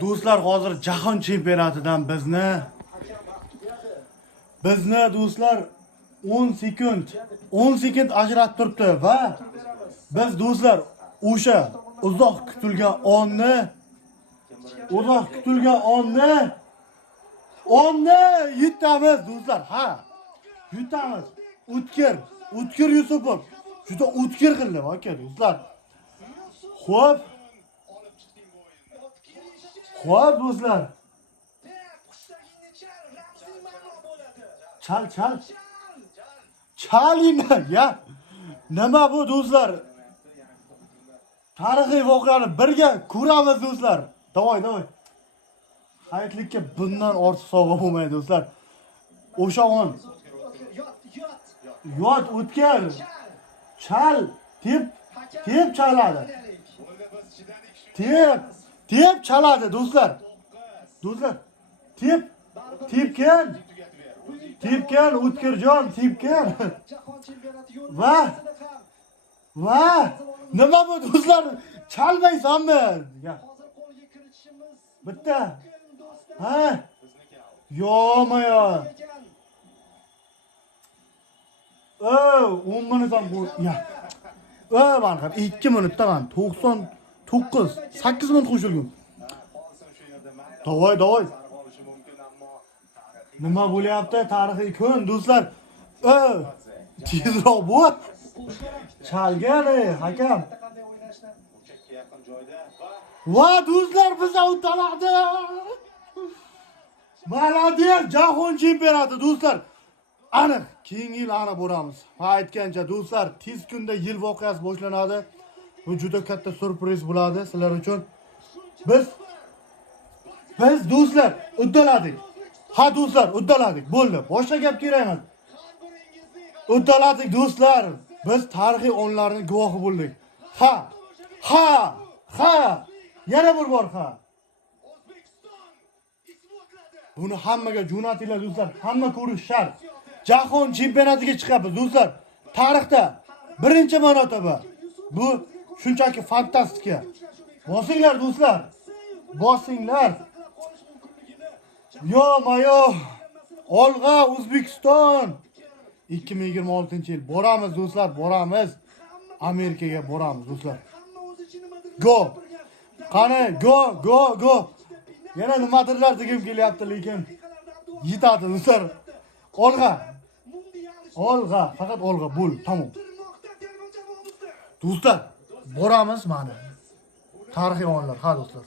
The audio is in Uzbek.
Do'stlar, hozir jahon chempionatidan bizni do'stlar 10 sekund ajratib turibdi va biz do'stlar o'sha uzoq kutilgan onni yutamiz do'stlar. Ha, yutamiz. O'tkir Yusupov juda o'tkir qildi aka do'stlar. Xo'p do'stlar. Chalina ya. Nima bu do'stlar? Tarixiy voqeani birga ko'ramiz do'stlar. Davay. Hayitlikka bundan ortiq sovg'a bo'lmaydi do'stlar. O'sha on. Yot o'tkir. Chal, tep chaladi. Tep chaladi do'stlar. Tepgan O'tkirjon tepgan. Va nima bu do'stlar? Chalmaysanmi? Bitta. Ha? Yo'ma. 10 minutdan bu ya. Mana 2 minutda man 8 minut qo'shilgan. Davay. Nima bo'lyapti? Tarixiy kun do'stlar. Tezroq bu. Chalgan hakam. Va do'stlar biz uddaladi. Malades, jahon chempionati do'stlar. Aniq, keyingi yil ana boramiz. Ha aytgancha do'stlar, tez kunda yil voqeasi boshlanadi. Bu juda katta surpriz bo'ladi sizlar uchun. Biz do'stlar uddaladik. Ha do'stlar, uddaladik. Bo'ldi. Boshqa gap kerak emas. Uddaladik do'stlar. Biz tarixiy onlarning guvohi bo'ldik. Ha. Yana bir bor ha. Buni hammaga jo'natinglar do'stlar. Hamma ko'rish shart. Jahon chempionatiga chiqamiz do'stlar. Tarixda birinchi marotaba. Bu shunchaki fantastika. Bosinglar do'stlar. Bosinglar. Yo. Olg'a O'zbekiston. 2026-yil boramiz do'stlar, boramiz. Amerikaga boramiz do'stlar. Go. Qani, go. Yana nimadirlar degim kelyapti, lekin yetadi do'stlar. Olg'a, faqat olg'a bo'l, tamom. Do'stlar, boramiz mana. Tarixiy o'yinlar, ha do'stlar.